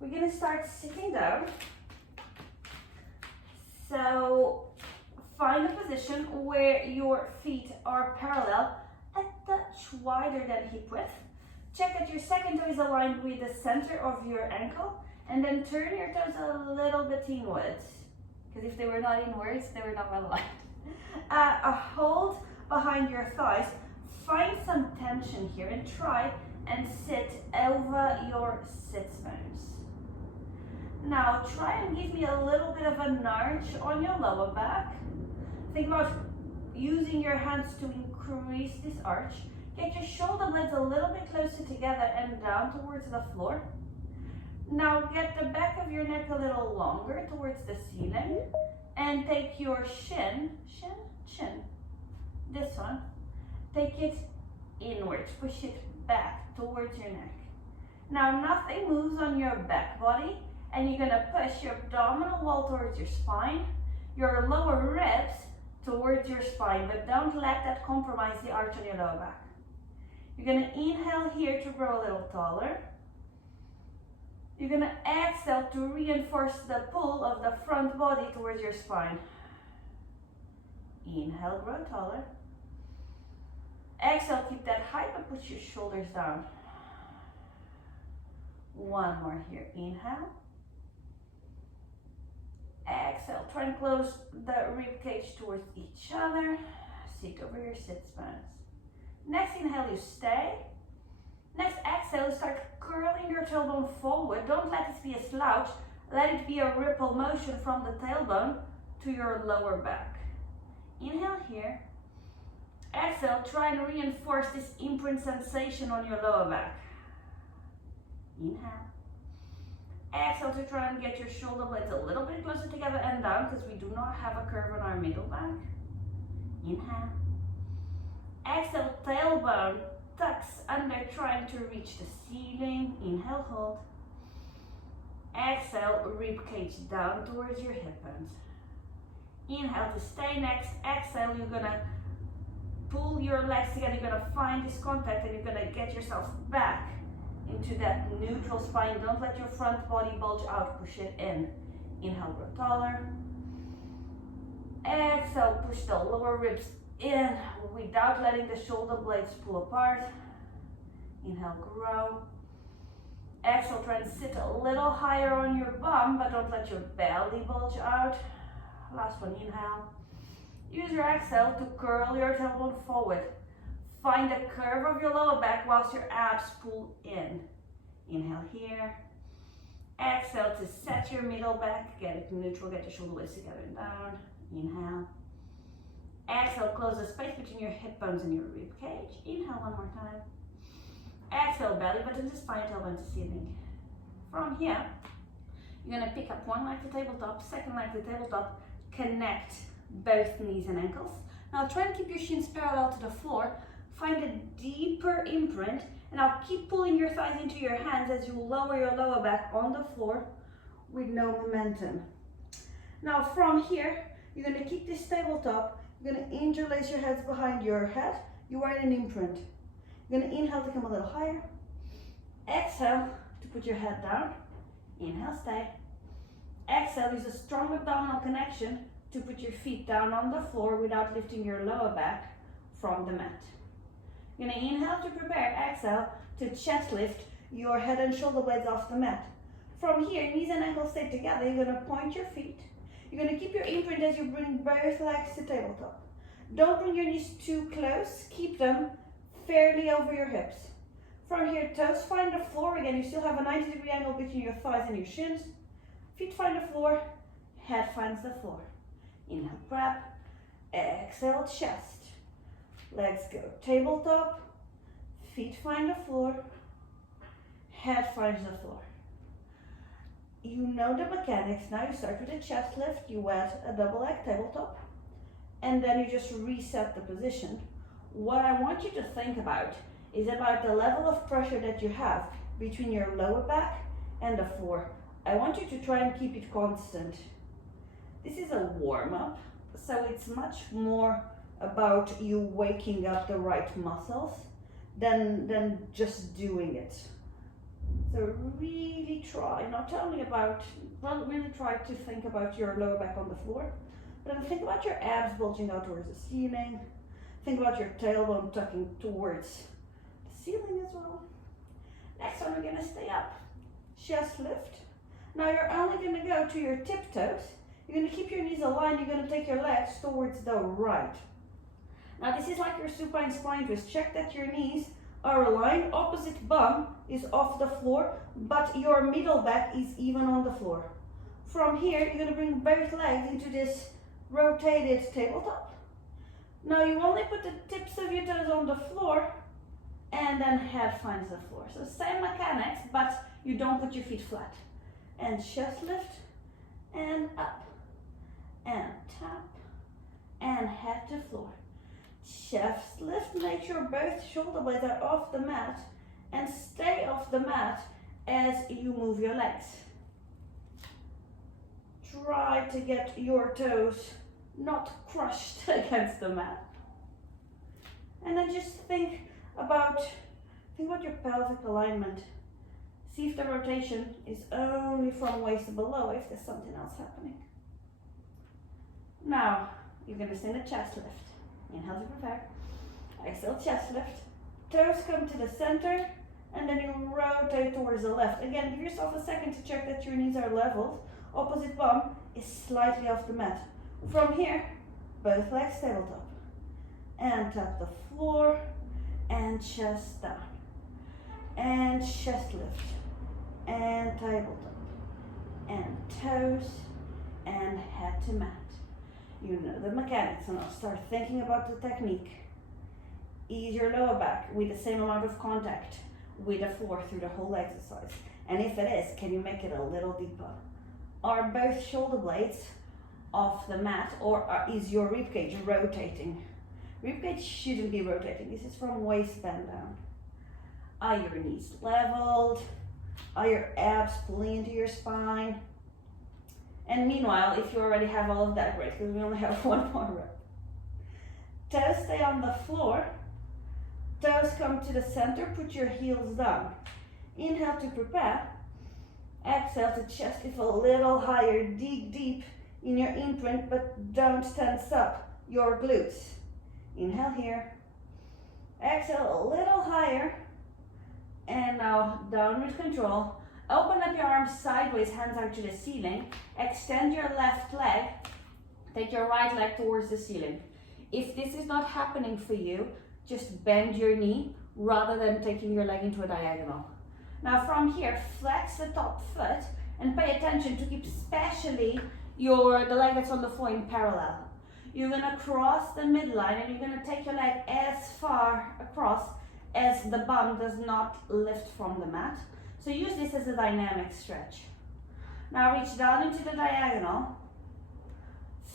We're gonna start sitting down. So find a position where your feet are parallel, a touch wider than hip width. Check that your second toe is aligned with the center of your ankle, and then turn your toes a little bit inwards. Because if they were not inwards, they were not well aligned. A hold behind your thighs. Find some tension here and try and sit over your sits bones. Now try and give me a little bit of an arch on your lower back. Think about using your hands to increase this arch. Get your shoulder blades a little bit closer together and down towards the floor. Now get the back of your neck a little longer towards the ceiling and take your shin, this one, take it inwards, push it back towards your neck. Now nothing moves on your back body, and you're gonna push your abdominal wall towards your spine, your lower ribs towards your spine, but don't let that compromise the arch on your lower back. You're gonna inhale here to grow a little taller. You're gonna exhale to reinforce the pull of the front body towards your spine. Inhale, grow taller. Exhale, keep that height, but push your shoulders down. One more here, inhale. Exhale, try and close the rib cage towards each other. Sit over your sits bones. Next inhale, you stay. Next exhale, start curling your tailbone forward. Don't let this be a slouch. Let it be a ripple motion from the tailbone to your lower back. Inhale here. Exhale, try and reinforce this imprint sensation on your lower back. Inhale. Exhale to try and get your shoulder blades a little bit closer together and down, because we do not have a curve on our middle back. Inhale. Exhale, tailbone tucks under, trying to reach the ceiling. Inhale, hold. Exhale, rib cage down towards your hip bones. Inhale to stay. Next exhale, you're gonna pull your legs together. You're gonna find this contact and you're gonna get yourself back into that neutral spine. Don't let your front body bulge out, push it in. Inhale, grow taller. Exhale, push the lower ribs in without letting the shoulder blades pull apart. Inhale, grow. Exhale, try and sit a little higher on your bum, but don't let your belly bulge out. Last one, inhale. Use your exhale to curl your tailbone forward. Find the curve of your lower back whilst your abs pull in. Inhale here. Exhale to set your middle back. Get it neutral, get your shoulder blades together and down. Inhale. Exhale, close the space between your hip bones and your rib cage. Inhale one more time. Exhale, belly button to spine, tailbone to ceiling. From here, you're gonna pick up one leg to tabletop, second leg to tabletop, connect both knees and ankles. Now try and keep your shins parallel to the floor. Find a deeper imprint, and now keep pulling your thighs into your hands as you lower your lower back on the floor with no momentum. Now from here, you're gonna keep this tabletop. You're gonna interlace your hands behind your head. You are in an imprint. You're gonna inhale to come a little higher. Exhale to put your head down. Inhale, stay. Exhale, use a strong abdominal connection to put your feet down on the floor without lifting your lower back from the mat. You're gonna inhale to prepare. Exhale to chest lift your head and shoulder blades off the mat. From here, knees and ankles stay together. You're gonna point your feet. You're gonna keep your imprint as you bring both legs to tabletop. Don't bring your knees too close. Keep them fairly over your hips. From here, toes find the floor again. You still have a 90-degree angle between your thighs and your shins. Feet find the floor, head finds the floor. Inhale, grab. Exhale, chest. Legs go tabletop. Feet find the floor, head finds the floor. You know the mechanics. Now you start with a chest lift. You add a double leg tabletop, and then you just reset the position. What I want you to think about is about the level of pressure that you have between your lower back and the floor. I want you to try and keep it constant. This is a warm-up, so it's much more about you waking up the right muscles than just doing it. So really try, really try to think about your lower back on the floor, but then think about your abs bulging out towards the ceiling. Think about your tailbone tucking towards the ceiling as well. Next one, we're gonna stay up. Chest lift. Now you're only gonna go to your tiptoes. You're gonna keep your knees aligned. You're gonna take your legs towards the right. Now this is like your supine spine twist. Check that your knees are aligned. Opposite bum is off the floor, but your middle back is even on the floor. From here, you're gonna bring both legs into this rotated tabletop. Now you only put the tips of your toes on the floor and then head finds the floor. So same mechanics, but you don't put your feet flat. And chest lift, and up, and tap, and head to floor. Chest lift, make sure both shoulder blades are off the mat, and stay off the mat as you move your legs. Try to get your toes not crushed against the mat. And then just think about your pelvic alignment. See if the rotation is only from waist below, if there's something else happening. Now, you're gonna stay in a chest lift. Inhale to prepare. Exhale, chest lift. Toes come to the center, and then you rotate towards the left. Again, give yourself a second to check that your knees are leveled. Opposite bum is slightly off the mat. From here, both legs tabletop. And tap the floor, and chest down. And chest lift. And tabletop. And toes, and head to mat. You know the mechanics, and now start thinking about the technique. Ease your lower back with the same amount of contact with the floor through the whole exercise. And if it is, can you make it a little deeper? Are both shoulder blades off the mat, or is your ribcage rotating? Ribcage shouldn't be rotating. This is from waistband down. Are your knees leveled? Are your abs pulling into your spine? And meanwhile, if you already have all of that, great, because we only have one more rep. Toes stay on the floor. Toes come to the center, put your heels down. Inhale to prepare. Exhale to chest lift a little higher, dig deep in your imprint, but don't tense up your glutes. Inhale here. Exhale a little higher. And now down with control. Open up your arms sideways, hands out to the ceiling. Extend your left leg. Take your right leg towards the ceiling. If this is not happening for you, just bend your knee rather than taking your leg into a diagonal. Now from here, flex the top foot and pay attention to keep especially the leg that's on the floor in parallel. You're gonna cross the midline and you're gonna take your leg as far across as the bum does not lift from the mat. So use this as a dynamic stretch. Now reach down into the diagonal.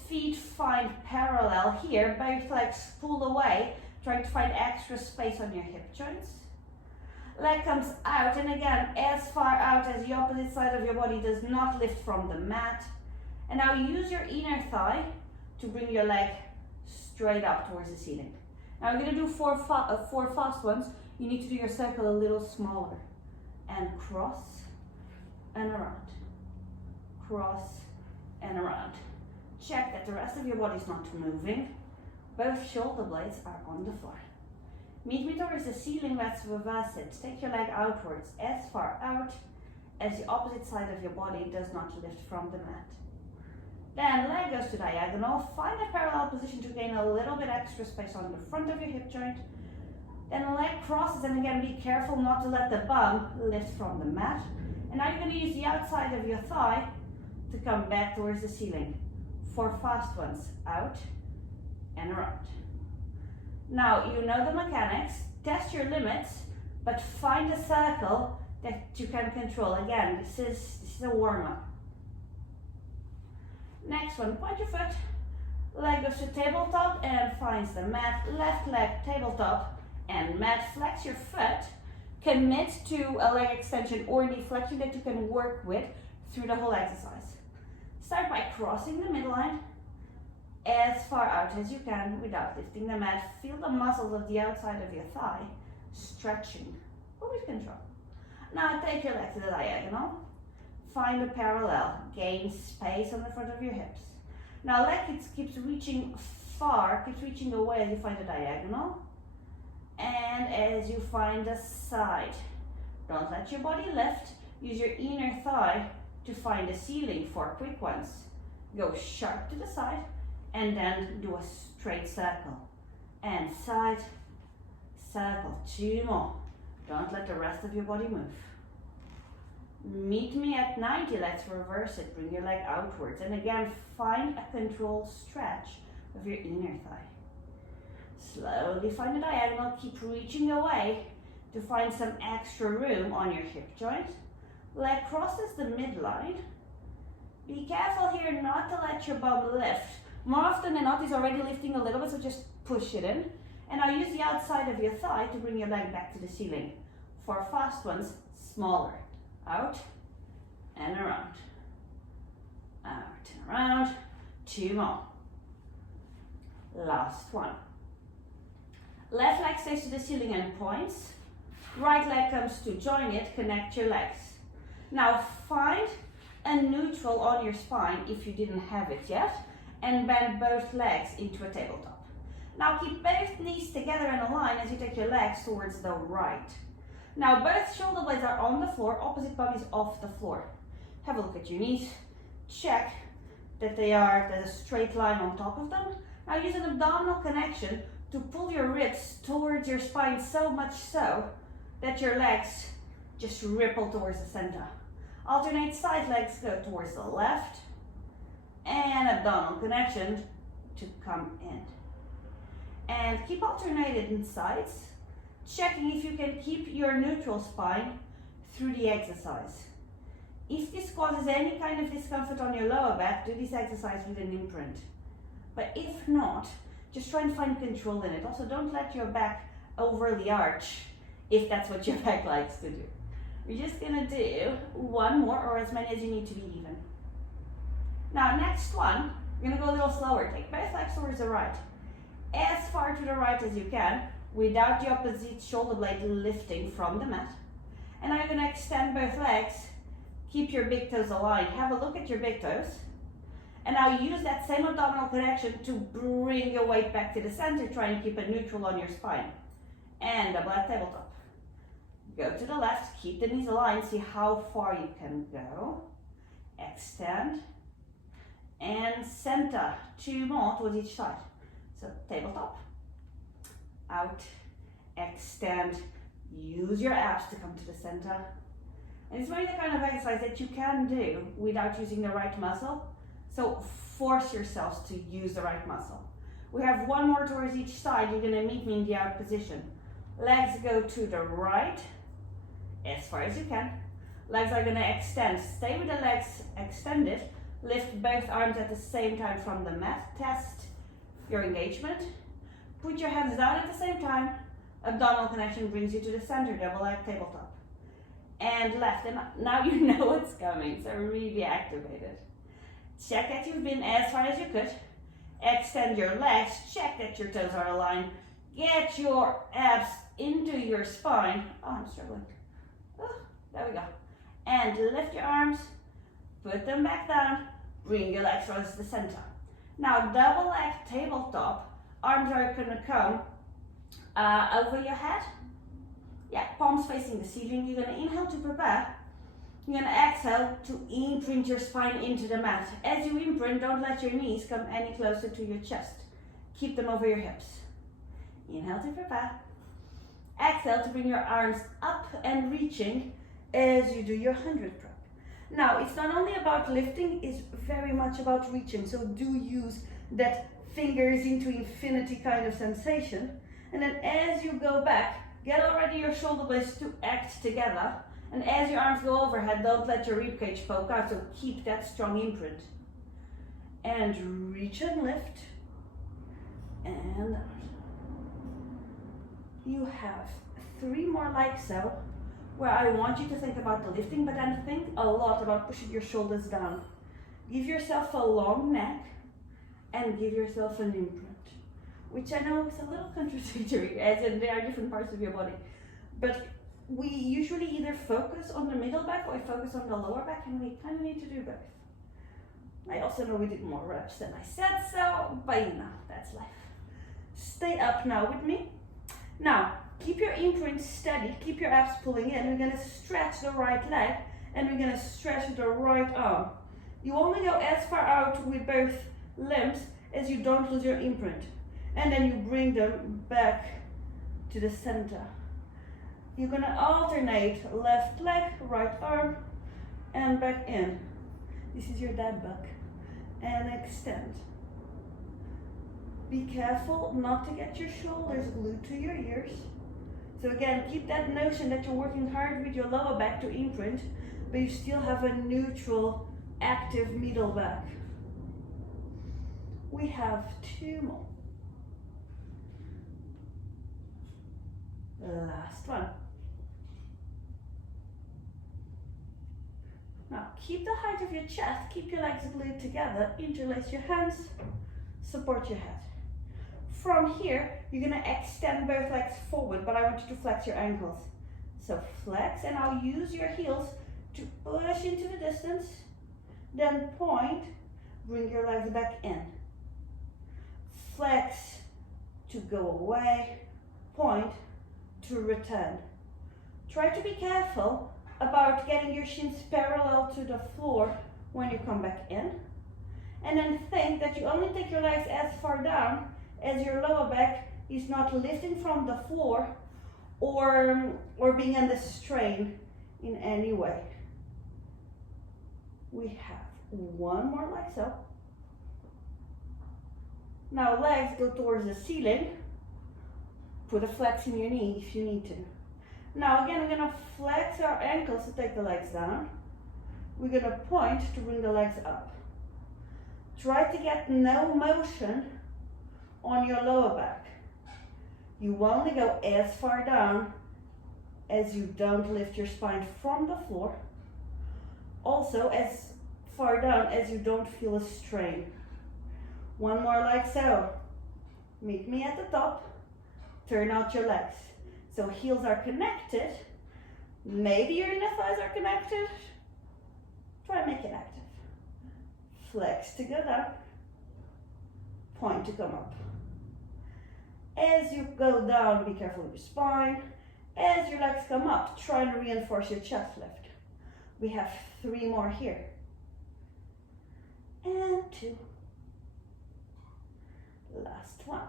Feet find parallel here. Both legs pull away, trying to find extra space on your hip joints. Leg comes out, and again, as far out as the opposite side of your body does not lift from the mat. And now use your inner thigh to bring your leg straight up towards the ceiling. Now we're going to do four fast ones. You need to do your circle a little smaller. And cross and around. Cross and around. Check that the rest of your body is not moving. Both shoulder blades are on the floor. Meet me towards the ceiling, let's reverse it. Take your leg outwards, as far out as the opposite side of your body does not lift from the mat. Then leg goes to diagonal. Find a parallel position to gain a little bit extra space on the front of your hip joint. Then leg crosses, and again, be careful not to let the bum lift from the mat. And now you're going to use the outside of your thigh to come back towards the ceiling. 4 fast ones, out and around. Now, you know the mechanics, test your limits, but find a circle that you can control. Again, this is a warm-up. Next one, point your foot, leg goes to tabletop and finds the mat, left leg tabletop and mat. Flex your foot, commit to a leg extension or knee flexion that you can work with through the whole exercise. Start by crossing the midline as far out as you can without lifting the mat. Feel the muscles of the outside of your thigh stretching, but with control. Now take your leg to the diagonal. Find a parallel. Gain space on the front of your hips. Now leg keeps reaching far, keeps reaching away as you find a diagonal. And as you find the side. Don't let your body lift. Use your inner thigh to find the ceiling for quick ones. Go sharp to the side and then do a straight circle. And side, circle. 2 more. Don't let the rest of your body move. Meet me at 90. Let's reverse it. Bring your leg outwards. And again, find a controlled stretch of your inner thigh. Slowly find a diagonal. Keep reaching away to find some extra room on your hip joint. Leg crosses the midline. Be careful here not to let your bum lift. More often than not, it's already lifting a little bit, so just push it in. And now use the outside of your thigh to bring your leg back to the ceiling. For fast ones, smaller. Out and around. Out and around. 2 more. Last one. Left leg stays to the ceiling and points. Right leg comes to join it. Connect your legs. Now find a neutral on your spine if you didn't have it yet, and bend both legs into a tabletop. Now keep both knees together in a line as you take your legs towards the right. Now both shoulder blades are on the floor, opposite bum is off the floor. Have a look at your knees. Check that there's a straight line on top of them. Now use an abdominal connection to pull your ribs towards your spine, so much so that your legs just ripple towards the center. Alternate side legs go towards the left, and abdominal connection to come in. And keep alternating sides, checking if you can keep your neutral spine through the exercise. If this causes any kind of discomfort on your lower back, do this exercise with an imprint. But if not, just try and find control in it. Also, don't let your back overly arch if that's what your back likes to do. We're just gonna do 1 more, or as many as you need to be even. Now, next one, we're gonna go a little slower. Take both legs towards the right. As far to the right as you can, without the opposite shoulder blade lifting from the mat. And now you're gonna extend both legs. Keep your big toes aligned. Have a look at your big toes. And now use that same abdominal connection to bring your weight back to the center. Try and keep it neutral on your spine. And double at tabletop. Go to the left, keep the knees aligned, see how far you can go. Extend. And center. 2 more towards each side. So tabletop. Out. Extend. Use your abs to come to the center. And it's really the kind of exercise that you can do without using the right muscle. So force yourselves to use the right muscle. We have 1 more towards each side. You're gonna meet me in the out position. Legs go to the right, as far as you can. Legs are gonna extend. Stay with the legs extended. Lift both arms at the same time from the mat. Test your engagement. Put your hands down at the same time. Abdominal connection brings you to the center, double leg tabletop. And left, and now you know what's coming, so really activate it. Check that you've been as far as you could. Extend your legs, check that your toes are aligned. Get your abs into your spine. Oh, I'm struggling. Oh, there we go. And lift your arms, put them back down, bring your legs towards the center. Now, double leg tabletop. Arms are gonna come over your head. Yeah, palms facing the ceiling. You're gonna inhale to prepare. You're gonna exhale to imprint your spine into the mat. As you imprint, don't let your knees come any closer to your chest. Keep them over your hips. Inhale to prepare. Exhale to bring your arms up and reaching as you do your 100 prep. Now, it's not only about lifting, it's very much about reaching. So do use that fingers into infinity kind of sensation. And then as you go back, get already your shoulder blades to act together. And as your arms go overhead, don't let your ribcage poke out, so keep that strong imprint. And reach and lift. And out. You have 3 more like so, where I want you to think about the lifting, but then think a lot about pushing your shoulders down. Give yourself a long neck and give yourself an imprint, which I know is a little contradictory, as in there are different parts of your body. But we usually either focus on the middle back or focus on the lower back, and we kind of need to do both. I also know we did more reps than I said, so, but you know, that's life. Stay up now with me. Now, keep your imprint steady, keep your abs pulling in. We're gonna stretch the right leg, and we're gonna stretch the right arm. You only go as far out with both limbs as you don't lose your imprint. And then you bring them back to the center. You're gonna alternate left leg, right arm, and back in. This is your dad bug. And extend. Be careful not to get your shoulders glued to your ears. So again, keep that notion that you're working hard with your lower back to imprint, but you still have a neutral, active middle back. We have 2 more. Last one. Now, keep the height of your chest, keep your legs glued together, interlace your hands, support your head. From here, you're gonna extend both legs forward, but I want you to flex your ankles. So flex, and I'll use your heels to push into the distance, then point, bring your legs back in. Flex to go away, point to return. Try to be careful about getting your shins parallel to the floor when you come back in. And then think that you only take your legs as far down as your lower back is not lifting from the floor or being under strain in any way. We have 1 more like so. Now legs go towards the ceiling. Put a flex in your knee if you need to. Now again, we're gonna flex our ankles to take the legs down. We're gonna point to bring the legs up. Try to get no motion on your lower back. You only go as far down as you don't lift your spine from the floor. Also as far down as you don't feel a strain. 1 more like so. Meet me at the top. Turn out your legs. So heels are connected. Maybe your inner thighs are connected. Try and make it active. Flex to go down. Point to come up. As you go down, be careful with your spine. As your legs come up, try and reinforce your chest lift. We have 3 more here. And 2. Last one.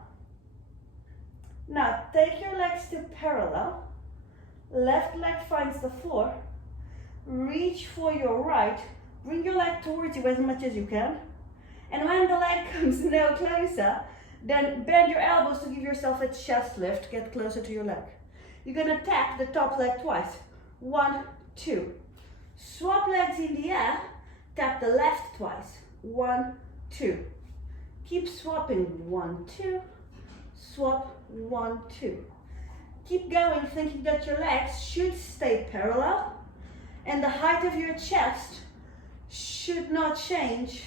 Now take your legs to parallel. Left leg finds the floor. Reach for your right. Bring your leg towards you as much as you can. And when the leg comes no closer, then bend your elbows to give yourself a chest lift. Get closer to your leg. You're gonna tap the top leg twice. 1, 2. Swap legs in the air. Tap the left twice. 1, 2. Keep swapping. 1, 2. Swap. 1, 2. Keep going, thinking that your legs should stay parallel and the height of your chest should not change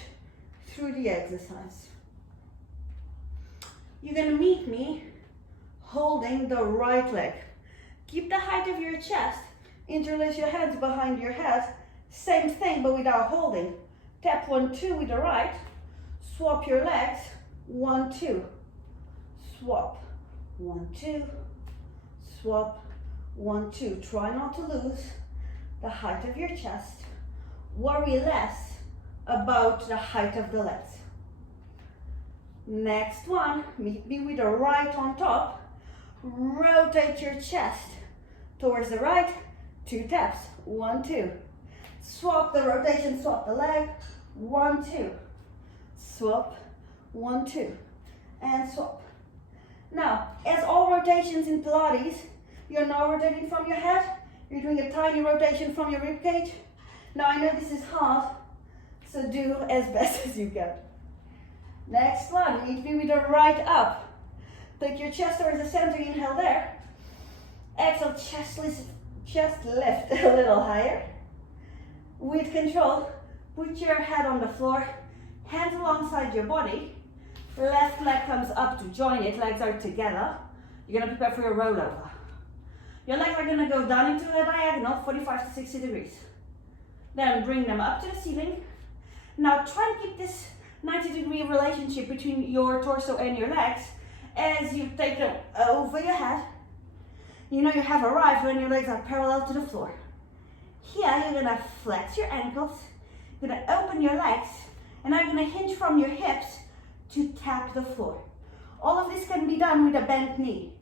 through the exercise. You're gonna meet me holding the right leg. Keep the height of your chest, interlace your hands behind your head, same thing but without holding. Tap 1, 2 with the right, swap your legs, 1, 2, swap. 1, 2, swap, 1, 2. Try not to lose the height of your chest. Worry less about the height of the legs. Next one, meet me with the right on top. Rotate your chest towards the right. 2 taps, 1, 2. Swap the rotation, swap the leg. 1, 2. Swap, 1, 2. And swap. Now, as all rotations in Pilates, you're now rotating from your head. You're doing a tiny rotation from your rib cage. Now, I know this is hard, so do as best as you can. Next one, meet me with the right up. Take your chest towards the center, inhale there. Exhale, chest lift a little higher. With control, put your head on the floor, hands alongside your body. Left leg comes up to join it, legs are together. You're gonna prepare for your rollover. Your legs are gonna go down into a diagonal, 45 to 60 degrees. Then bring them up to the ceiling. Now try and keep this 90-degree relationship between your torso and your legs as you take them over your head. You know you have arrived when your legs are parallel to the floor. Here you're gonna flex your ankles, you're gonna open your legs, and now you're gonna hinge from your hips to tap the floor. All of this can be done with a bent knee.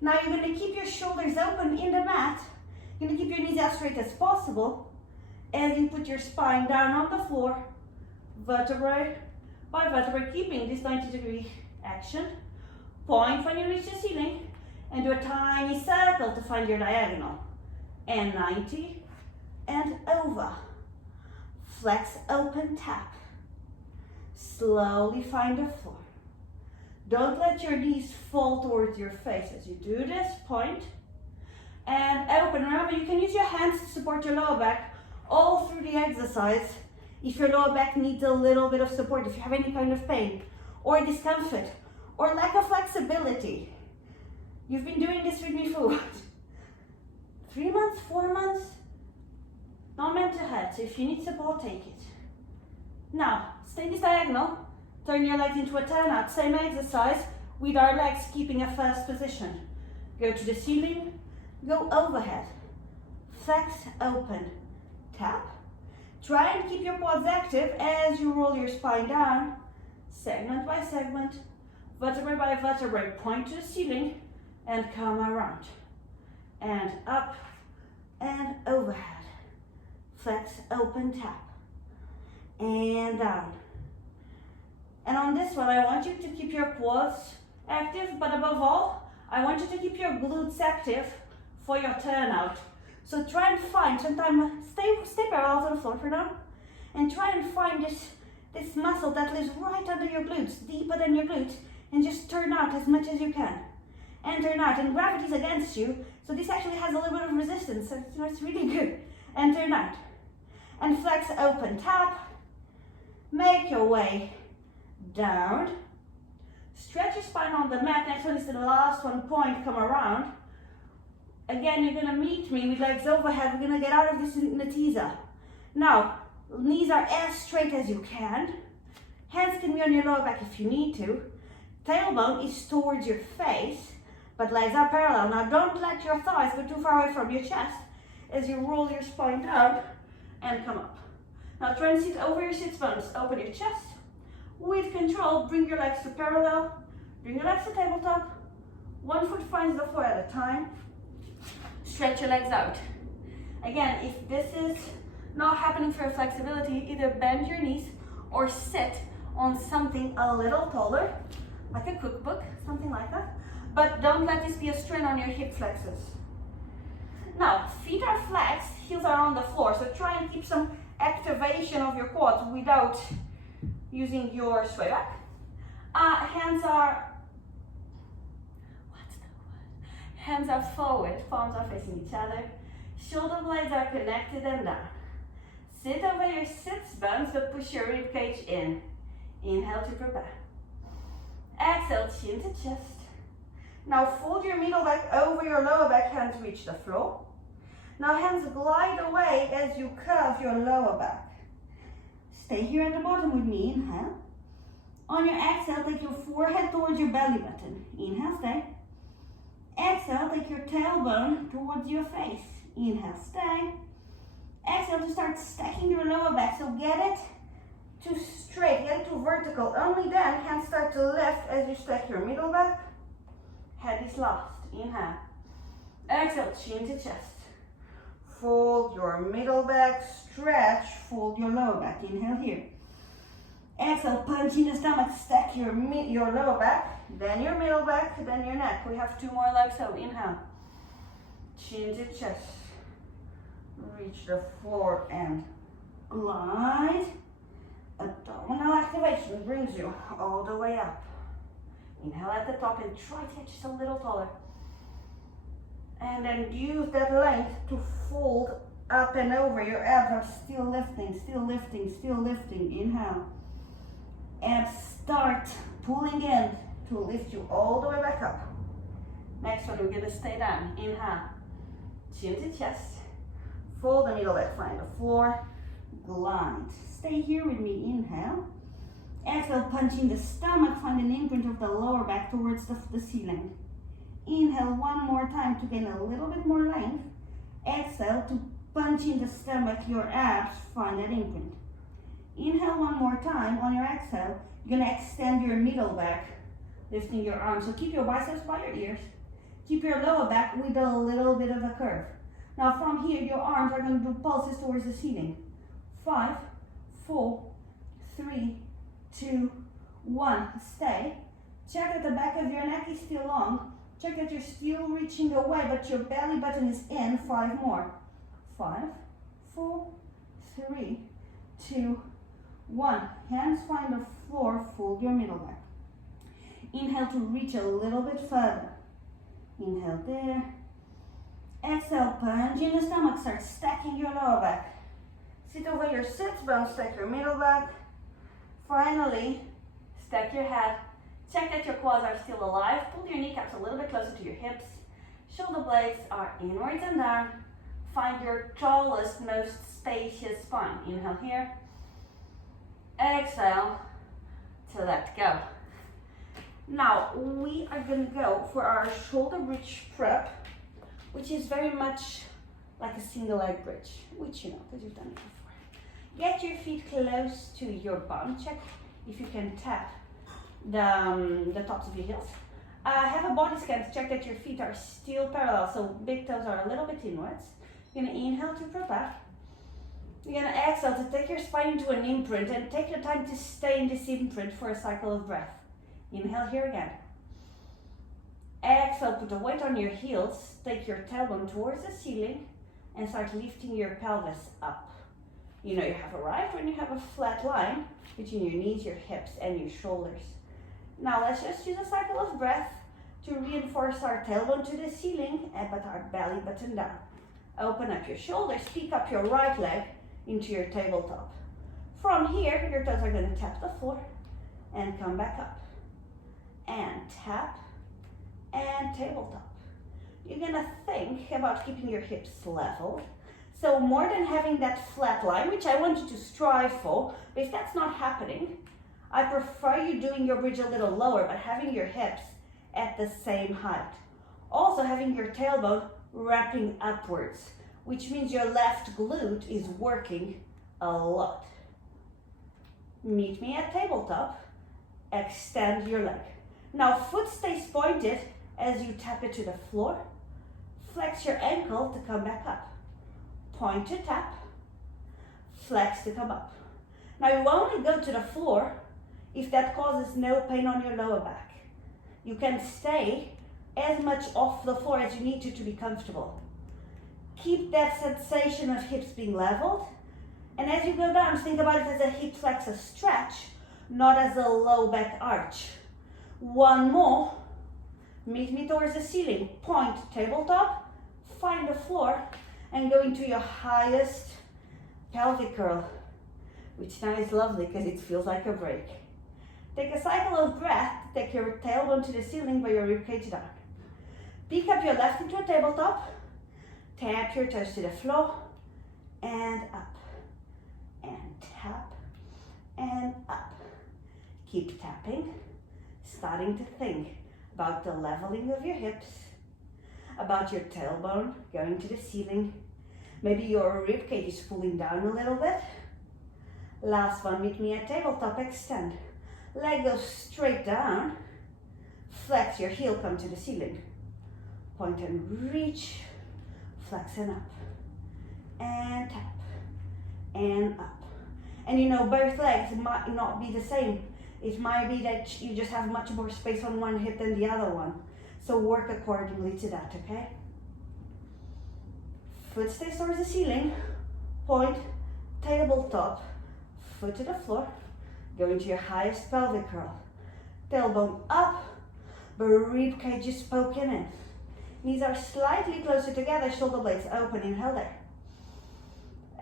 Now you're gonna keep your shoulders open in the mat. You're gonna keep your knees as straight as possible as you put your spine down on the floor, vertebrae by vertebrae, keeping this 90-degree action. Point when you reach the ceiling and do a tiny circle to find your diagonal. And 90 and over. Flex, open, tap. Slowly find the floor. Don't let your knees fall towards your face as you do this. Point and open. Remember, you can use your hands to support your lower back all through the exercise. If your lower back needs a little bit of support, if you have any kind of pain or discomfort or lack of flexibility. You've been doing this with me for what? 3 months, 4 months? Not meant to hurt, so if you need support, take it. Now, stay this diagonal, turn your legs into a turnout, same exercise with our legs keeping a first position. Go to the ceiling, go overhead, flex, open, tap. Try and keep your quads active as you roll your spine down, segment by segment, vertebrae by vertebrae, point to the ceiling and come around. And up and overhead. Flex, open, tap. And down. And on this one, I want you to keep your quads active, but above all, I want you to keep your glutes active for your turnout. So try and find, sometimes stay parallel to the floor for now, and try and find this muscle that lives right under your glutes, deeper than your glutes, and just turn out as much as you can. And turn out, and gravity's against you, so this actually has a little bit of resistance, so it's really good. And turn out. And flex, open, tap. Make your way down. Stretch your spine on the mat. Next one is the last one, point, come around. Again, you're gonna meet me with legs overhead. We're gonna get out of this Natiza. Now, knees are as straight as you can. Hands can be on your lower back if you need to. Tailbone is towards your face, but legs are parallel. Now, don't let your thighs go too far away from your chest as you roll your spine down and come up. Now, try and sit over your sits bones. Open your chest. With control, bring your legs to parallel. Bring your legs to tabletop. 1 foot finds the floor at a time. Stretch your legs out. Again, if this is not happening for your flexibility, either bend your knees or sit on something a little taller, like a cookbook, something like that. But don't let this be a strain on your hip flexors. Now, feet are flexed, heels are on the floor, so try and keep some activation of your quads without using your sway back. Hands are forward, palms are facing each other. Shoulder blades are connected and down. Sit over your sits bones, but push your rib cage in. Inhale to prepare. Exhale, chin to chest. Now fold your middle back over your lower back, hands reach the floor. Now hands glide away as you curve your lower back. Stay here at the bottom with me, inhale. On your exhale, take your forehead towards your belly button. Inhale, stay. Exhale, take your tailbone towards your face. Inhale, stay. Exhale to start stacking your lower back. So get it to straight, get it to vertical. Only then hands start to lift as you stack your middle back. Head is last. Inhale. Exhale, chin to chest. Fold your middle back, stretch, fold your lower back. Inhale here. Exhale, punch in the stomach, stack your lower back, then your middle back, then your neck. We have 2 more like so. Inhale. Chin to chest. Reach the floor and glide. Abdominal activation brings you all the way up. Inhale at the top and try to get just a little taller. And then use that length to fold up and over. Your abs are still lifting, still lifting, still lifting. Inhale. And start pulling in to lift you all the way back up. Next one, we're gonna stay down. Inhale. chin to chest. Fold the middle back, find the floor, glide. Stay here with me, inhale. Exhale, punch in the stomach, find an imprint of the lower back towards the ceiling. Inhale one more time to gain a little bit more length. Exhale to punch in the stomach, your abs, find that imprint. Inhale one more time. On your exhale, you're gonna extend your middle back, lifting your arms. So keep your biceps by your ears. Keep your lower back with a little bit of a curve. Now from here, your arms are gonna do pulses towards the ceiling. 5, 4, 3, 2, 1. Stay. Check that the back of your neck is still long. Check that you're still reaching away, but your belly button is in. 5 more. 5, 4, 3, 2, 1. Hands find the floor, fold your middle back. Inhale to reach a little bit further. Inhale there. Exhale, punch in the stomach, start stacking your lower back. Sit over your sit bones, stack your middle back. Finally, stack your head. Check that your quads are still alive. Pull your kneecaps a little bit closer to your hips. Shoulder blades are inwards and down. Find your tallest, most spacious spine. Inhale here. Exhale to let go. Now, we are going to go for our shoulder bridge prep, which is very much like a single leg bridge, which you know, because you've done it before. Get your feet close to your bum. Check if you can tap the tops of your heels. Have a body scan to check that your feet are still parallel, so big toes are a little bit inwards. You're going to inhale to prepare. You're going to exhale to take your spine into an imprint and take your time to stay in this imprint for a cycle of breath. Inhale here again. Exhale, put the weight on your heels, take your tailbone towards the ceiling and start lifting your pelvis up. You know you have arrived when you have a flat line between your knees, your hips and your shoulders. Now let's just use a cycle of breath to reinforce our tailbone to the ceiling but our belly button down. Open up your shoulders, peek up your right leg into your tabletop. From here, your toes are going to tap the floor and come back up. And tap and tabletop. You're going to think about keeping your hips level. So more than having that flat line, which I want you to strive for, but if that's not happening, I prefer you doing your bridge a little lower, but having your hips at the same height. Also having your tailbone wrapping upwards, which means your left glute is working a lot. Meet me at tabletop, extend your leg. Now foot stays pointed as you tap it to the floor. Flex your ankle to come back up. Point to tap, flex to come up. Now you only go to the floor if that causes no pain on your lower back. You can stay as much off the floor as you need to be comfortable. Keep that sensation of hips being leveled. And as you go down, think about it as a hip flexor stretch, not as a low back arch. One more. Meet me towards the ceiling. Point tabletop, find the floor, and go into your highest pelvic curl, which now is lovely because it feels like a break. Take a cycle of breath, take your tailbone to the ceiling by your ribcage down. Pick up your left into a tabletop, tap your toes to the floor, and up, and tap, and up. Keep tapping, starting to think about the leveling of your hips, about your tailbone going to the ceiling. Maybe your ribcage is pulling down a little bit. Last one, meet me at tabletop, extend. Leg goes straight down. Flex your heel, come to the ceiling. Point and reach, flex and up. And tap, and up. And you know, both legs might not be the same. It might be that you just have much more space on one hip than the other one. So work accordingly to that, okay? Foot stays towards the ceiling. Point, tabletop, foot to the floor. Go into your highest pelvic curl. Tailbone up, but rib cage is poking in. Knees are slightly closer together, shoulder blades open, inhale there.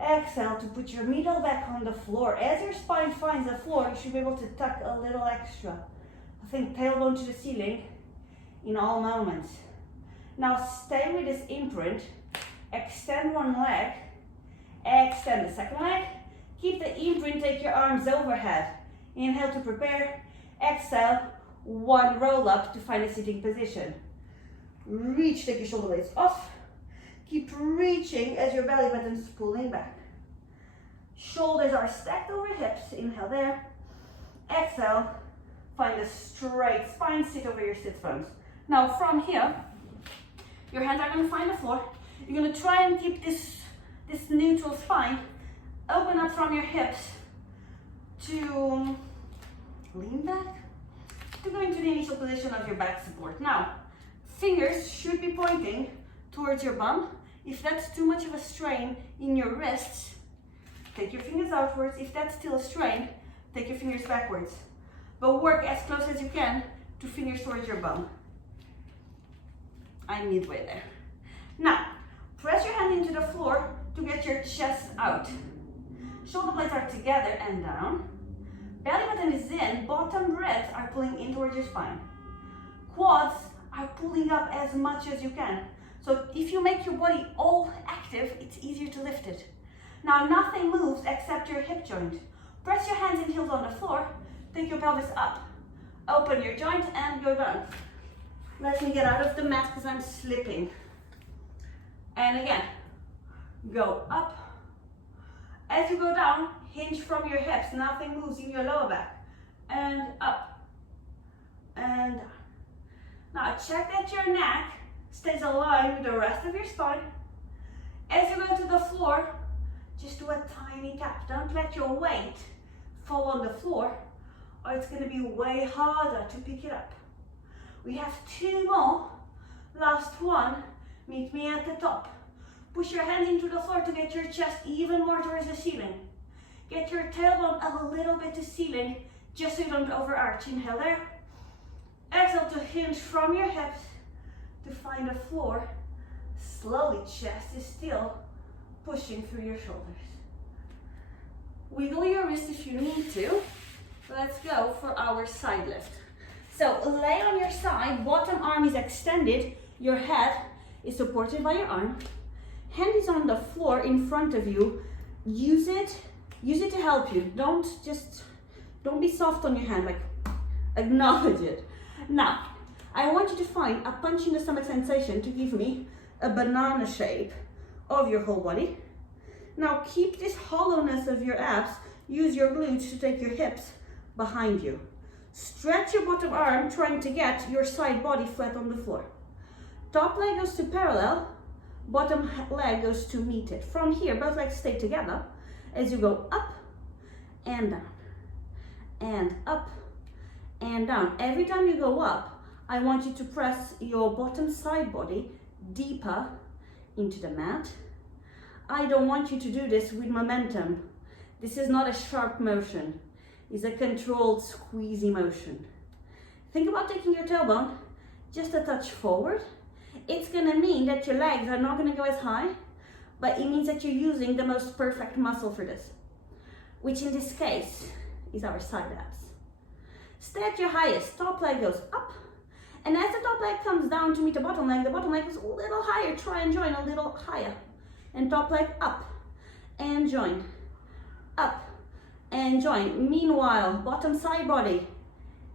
Exhale to put your middle back on the floor. As your spine finds the floor, you should be able to tuck a little extra. I think tailbone to the ceiling in all moments. Now stay with this imprint extend one leg, extend the second leg. Keep the imprint, take your arms overhead. Inhale to prepare, exhale, one roll up to find a sitting position. Reach, take your shoulder blades off. Keep reaching as your belly button is pulling back. Shoulders are stacked over hips, inhale there. Exhale, find a straight spine, sit over your sit bones. Now from here, your hands are gonna find the floor. You're gonna try and keep this neutral spine. Open up from your hips to lean back, to go into the initial position of your back support. Now, fingers should be pointing towards your bum. If that's too much of a strain in your wrists, take your fingers outwards. If that's still a strain, take your fingers backwards. But work as close as you can to fingers towards your bum. I'm midway there. Now, press your hand into the floor to get your chest out. Shoulder blades are together and down. Belly button is in, bottom ribs are pulling in towards your spine. Quads are pulling up as much as you can. So if you make your body all active, it's easier to lift it. Now nothing moves except your hip joint. Press your hands and heels on the floor, take your pelvis up. Open your joint and go down. Let me get out of the mat because I'm slipping. And again, go up. As you go down, hinge from your hips, nothing moves in your lower back. And up, and down. Now check that your neck stays aligned with the rest of your spine. As you go to the floor, just do a tiny tap. Don't let your weight fall on the floor, or it's gonna be way harder to pick it up. We have two more, last one, meet me at the top. Push your hands into the floor to get your chest even more towards the ceiling. Get your tailbone up a little bit to ceiling, just so you don't overarch. Inhale there. Exhale to hinge from your hips to find the floor. Slowly, chest is still pushing through your shoulders. Wiggle your wrist if you need to. Let's go for our side lift. So lay on your side, bottom arm is extended, your head is supported by your arm. Hand is on the floor in front of you. Use it to help you. Don't be soft on your hand, like acknowledge it. Now, I want you to find a punch in the stomach sensation to give me a banana shape of your whole body. Now keep this hollowness of your abs. Use your glutes to take your hips behind you. Stretch your bottom arm, trying to get your side body flat on the floor. Top leg goes to parallel, bottom leg goes to meet it. From here, both legs stay together as you go up and down, and up and down. Every time you go up, I want you to press your bottom side body deeper into the mat. I don't want you to do this with momentum. This is not a sharp motion. It's a controlled squeezy motion. Think about taking your tailbone just a touch forward. It's gonna mean that your legs are not gonna go as high, but it means that you're using the most perfect muscle for this, which in this case is our side abs. Stay at your highest, top leg goes up, and as the top leg comes down to meet the bottom leg goes a little higher. Try and join a little higher. And top leg up and join, up and join. Meanwhile, bottom side body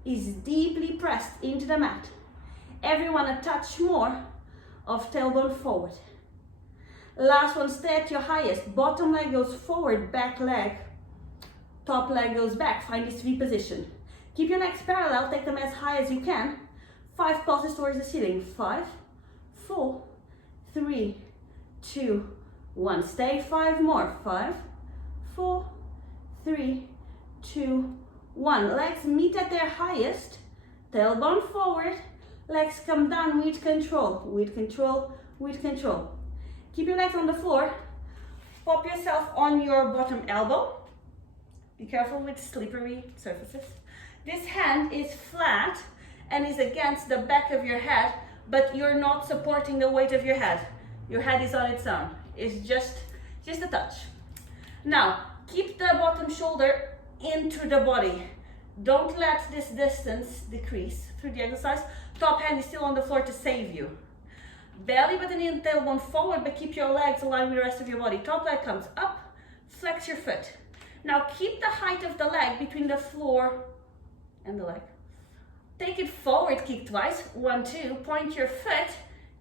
is deeply pressed into the mat. Everyone a touch more of tailbone forward. Last one, stay at your highest. Bottom leg goes forward, back leg, top leg goes back. Find this V position. Keep your legs parallel, take them as high as you can. 5 pulses towards the ceiling. 5, 4, 3, 2, 1. Stay 5 more. 5, 4, 3, 2, 1. Legs meet at their highest. Tailbone forward. Legs come down with control. With control. With control. Keep your legs on the floor. Pop yourself on your bottom elbow. Be careful with slippery surfaces. This hand is flat and is against the back of your head, but you're not supporting the weight of your head. Your head is on its own. It's just a touch. Now, keep the bottom shoulder into the body. Don't let this distance decrease through the exercise. Top hand is still on the floor to save you. Belly button in, tailbone forward, but keep your legs aligned with the rest of your body. Top leg comes up, flex your foot. Now keep the height of the leg between the floor and the leg. Take it forward, kick twice. 1, 2, point your foot.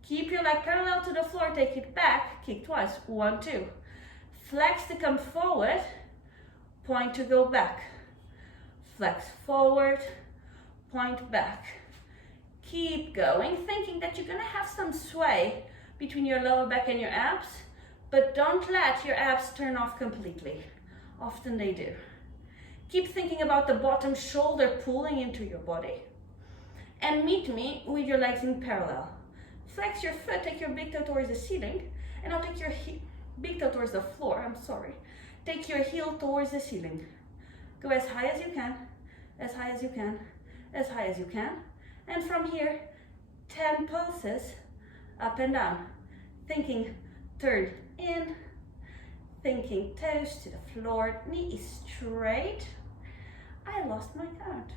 Keep your leg parallel to the floor, take it back, kick twice. 1, 2. Flex to come forward, point to go back. Flex forward, point back. Keep going, thinking that you're gonna have some sway between your lower back and your abs, but don't let your abs turn off completely. Often they do. Keep thinking about the bottom shoulder pulling into your body. And meet me with your legs in parallel. Flex your foot, take your big toe towards the ceiling, and now take your big toe towards the floor, Take your heel towards the ceiling. Go as high as you can, as high as you can, as high as you can. And from here, 10 pulses, up and down. Thinking turn in, thinking toes to the floor, knee is straight. I lost my count.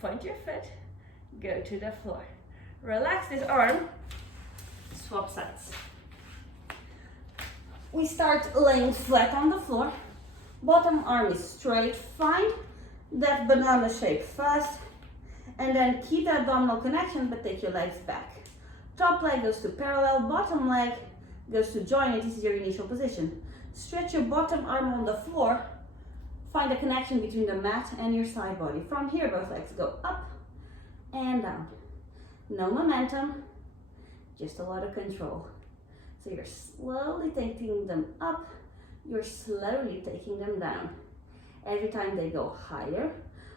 Point your foot, go to the floor. Relax this arm, swap sides. We start laying flat on the floor. Bottom arm is straight. Find that banana shape first, and then keep the abdominal connection, but take your legs back. Top leg goes to parallel, bottom leg goes to join it. This is your initial position. Stretch your bottom arm on the floor. Find a connection between the mat and your side body. From here, both legs go up and down. No momentum, just a lot of control. So you're slowly taking them up, you're slowly taking them down. Every time they go higher,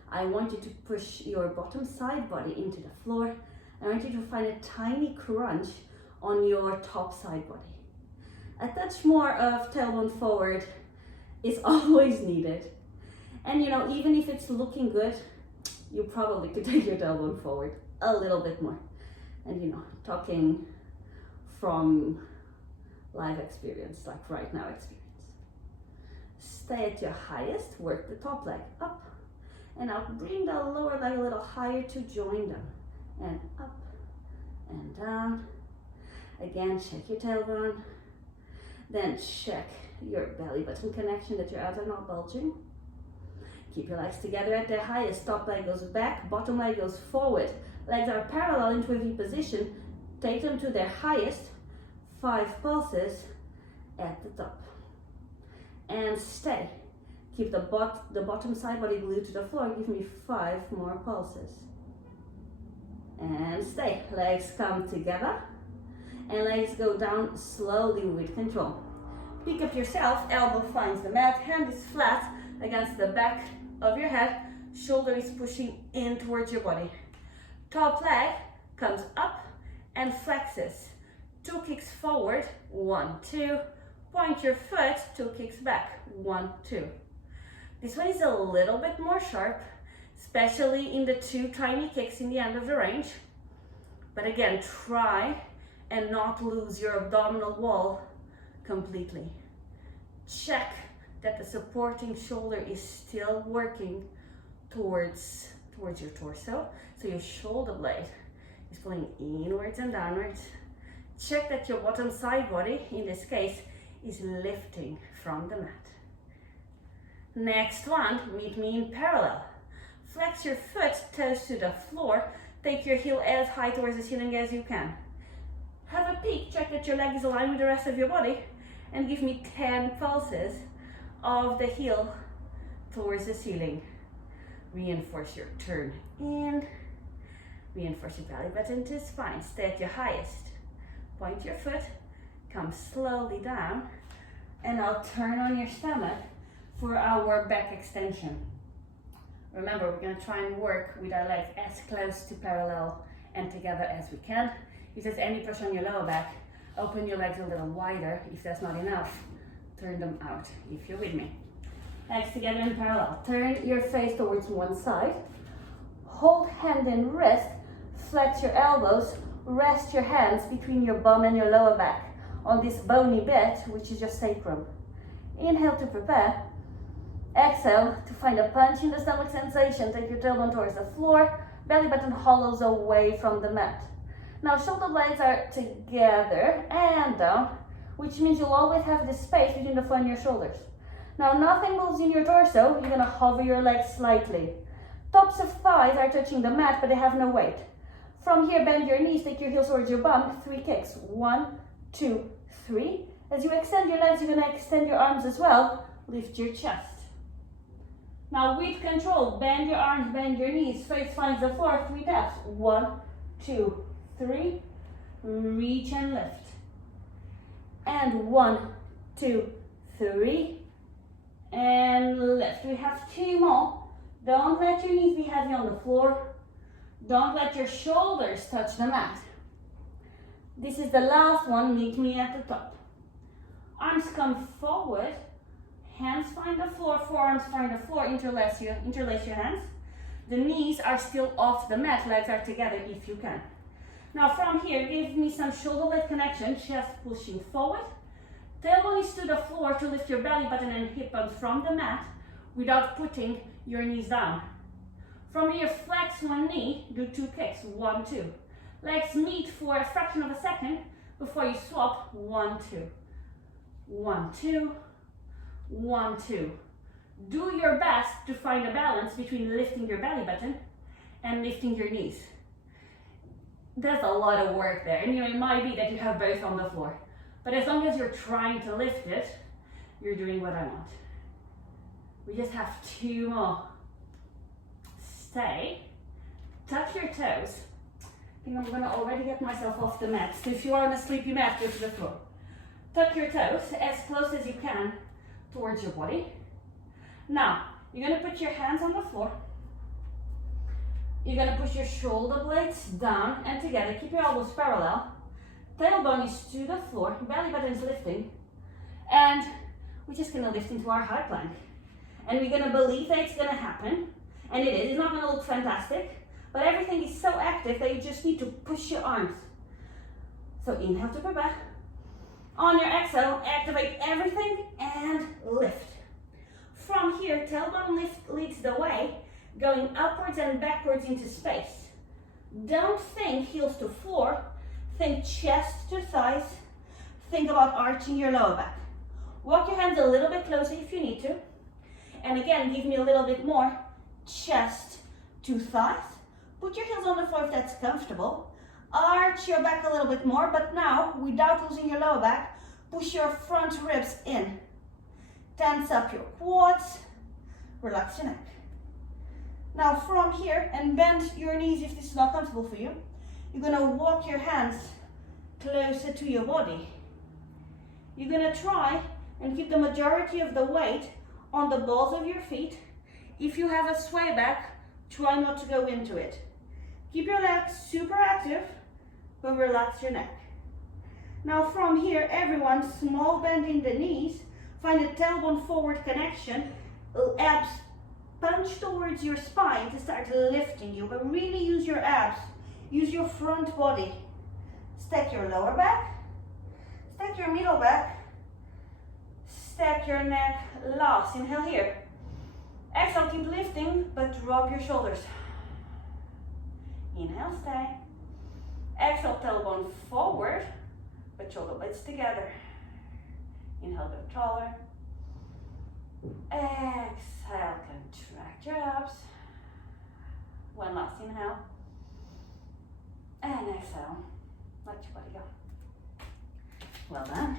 I want you to push your bottom side body into the floor. I want you to find a tiny crunch on your top side body. A touch more of tailbone forward is always needed. And you know, even if it's looking good, you probably could take your tailbone forward a little bit more. And you know, talking from live experience, like right now experience. Stay at your highest, work the top leg up, and now bring the lower leg a little higher to join them. And up and down. Again, check your tailbone. Then check your belly button connection, that your abs are not bulging. Keep your legs together at their highest. Top leg goes back, bottom leg goes forward. Legs are parallel into a V position. Take them to their highest. 5 pulses at the top. And stay. Keep the bottom side body glued to the floor. Give me 5 more pulses. And stay. Legs come together. And legs go down slowly with control. Pick up yourself. Elbow finds the mat. Hand is flat against the back of your head. Shoulder is pushing in towards your body. Top leg comes up and flexes. 2 kicks forward. 1, 2. Point your foot. 2 kicks back. 1, 2. This one is a little bit more sharp, especially in the 2 tiny kicks in the end of the range. But again, try and not lose your abdominal wall completely. Check that the supporting shoulder is still working towards your torso. So your shoulder blade is pulling inwards and downwards. Check that your bottom side body, in this case, is lifting from the mat. Next one, meet me in parallel. Flex your foot, toes to the floor. Take your heel as high towards the ceiling as you can. Have a peek, check that your leg is aligned with the rest of your body, and give me 10 pulses of the heel towards the ceiling. Reinforce your turn in. Reinforce your belly button to spine. Stay at your highest. Point your foot, come slowly down, and I'll turn on your stomach for our back extension. Remember, we're going to try and work with our legs as close to parallel and together as we can. If there's any pressure on your lower back, open your legs a little wider. If that's not enough, turn them out, if you're with me. Legs together in parallel. Turn your face towards one side. Hold hand and wrist. Flex your elbows. Rest your hands between your bum and your lower back on this bony bit, which is your sacrum. Inhale to prepare. Exhale to find a punch in the stomach sensation. Take your tailbone towards the floor. Belly button hollows away from the mat. Now shoulder blades are together and down, which means you'll always have this space between the floor and your shoulders. Now nothing moves in your torso, you're gonna hover your legs slightly. Tops of thighs are touching the mat, but they have no weight. From here, bend your knees, take your heels towards your bum, 3 kicks. 1, 2, 3. As you extend your legs, you're gonna extend your arms as well. Lift your chest. Now with control, bend your arms, bend your knees, face finds the floor, 3 taps. 1, 2, 3. Reach and lift. And 1, 2, 3. And lift. We have 2 more. Don't let your knees be heavy on the floor. Don't let your shoulders touch the mat. This is the last one, meet me at the top. Arms come forward, hands find the floor, forearms find the floor, interlace your hands. The knees are still off the mat, legs are together if you can. Now from here, give me some shoulder blade connection, chest pushing forward. Tailbone is to the floor to lift your belly button and hip bones from the mat without putting your knees down. From here, flex one knee, do 2 kicks, 1, 2. Legs meet for a fraction of a second before you swap, 1, 2. 1, 2, 1, 2. Do your best to find a balance between lifting your belly button and lifting your knees. There's a lot of work there, and it might be that you have both on the floor. But as long as you're trying to lift it, you're doing what I want. We just have 2 more. Stay, tuck your toes. I think I'm gonna already get myself off the mat. So if you are on a sleepy mat, go to the floor. Tuck your toes as close as you can towards your body. Now, you're gonna put your hands on the floor. You're gonna push your shoulder blades down and together. Keep your elbows parallel. Tailbone is to the floor, belly button is lifting. And we're just gonna lift into our high plank. And we're gonna believe that it's gonna happen. And it is. It's not going to look fantastic, but everything is so active that you just need to push your arms. So inhale to prepare. On your exhale, activate everything and lift. From here, tailbone lift leads the way, going upwards and backwards into space. Don't think heels to floor. Think chest to thighs. Think about arching your lower back. Walk your hands a little bit closer if you need to. And again, give me a little bit more. Chest to thighs. Put your heels on the floor if that's comfortable. Arch your back a little bit more, but now, without losing your lower back, push your front ribs in. Tense up your quads. Relax your neck. Now from here, and bend your knees if this is not comfortable for you. You're gonna walk your hands closer to your body. You're gonna try and keep the majority of the weight on the balls of your feet. If you have a sway back, try not to go into it. Keep your legs super active, but relax your neck. Now from here, everyone, small bend in the knees. Find a tailbone forward connection. Abs punch towards your spine to start lifting you, but really use your abs. Use your front body. Stack your lower back. Stack your middle back. Stack your neck last. Inhale here. Exhale, keep lifting, but drop your shoulders. Inhale, stay. Exhale, tailbone forward, but shoulder blades together. Inhale, go taller. Exhale, contract your abs. One last inhale. And exhale, let your body go. Well done.